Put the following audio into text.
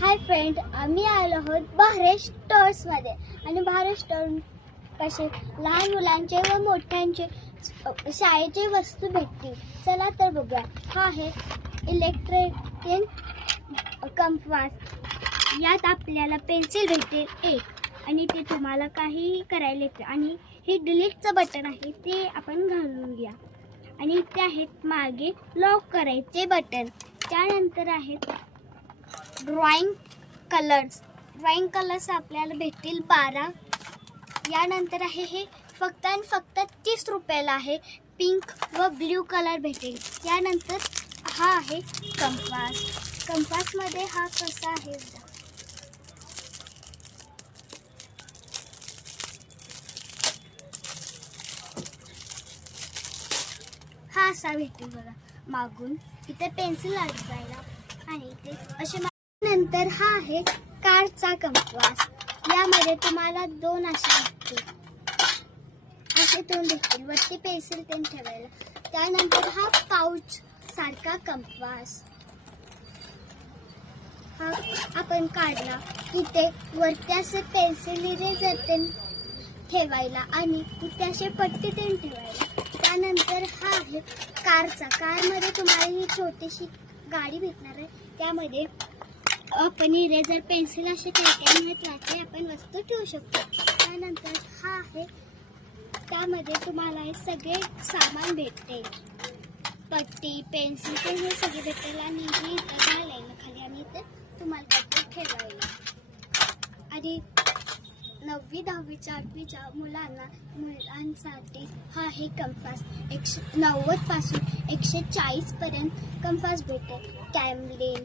Hi friend, आम्ही आलो आहोत भारत स्टोर्समध्ये आणि भारत स्टोर कसे लहान मुलांचे व मोठ्यांचे शाळेचे वस्तू भेटतील. चला तर बघूया. हा आहे इलेक्ट्रिक कंपास. यात आपल्याला पेन्सिल भेटेल एक आणि ते तुम्हाला काहीही करायला येतं. आणि हे डिलीटचं बटन आहे, ते आपण घालून घ्या. आणि ते आहेत मागे लॉक करायचे बटन. त्यानंतर आहेत ड्रॉइंग कलर्स आपल्याला भेटतील 12. यानंतर आहे हे फक्त आणि फक्त 30 रुपयाला आहे. पिंक व ब्ल्यू कलर भेटेल. यानंतर हा आहे कंपासमध्ये हा कसा आहे, हा असा भेटेल बघा. मागून इथे पेन्सिल अडकायला आणि ते असे. नंतर हा आहे कारचा कंपास. यामध्ये तुम्हाला दोन असे भेटतील वरती पेन्सिल ते ठेवायला. त्यानंतर हा पाऊच सारखा कंपास हा आपण काढला इथे वरती असे पेन्सिल इरेजर ते ठेवायला आणि इथे असे पट्टी ते ठेवायला. त्यानंतर हा आहे कारमध्ये तुम्हाला ही छोटीशी गाडी भेटणार आहे. त्यामध्ये आपण इरेजर पेन्सिल असे काय महत्त्वाचे आपण वस्तू ठेवू शकतो. त्यानंतर हा आहे, त्यामध्ये तुम्हाला हे सगळे सामान भेटते. पट्टी पेन्सिल ते हे सगळे भेटेल आणि हे इथं घालायला खाली आणि इथे तुम्हाला पट्टी ठेवायला. आणि 9वी 10वीच्या 8वीच्या मुलांसाठी हा आहे कंपास. 190 पासून 140 पर्यंत कंपास भेटेल. कॅमलिन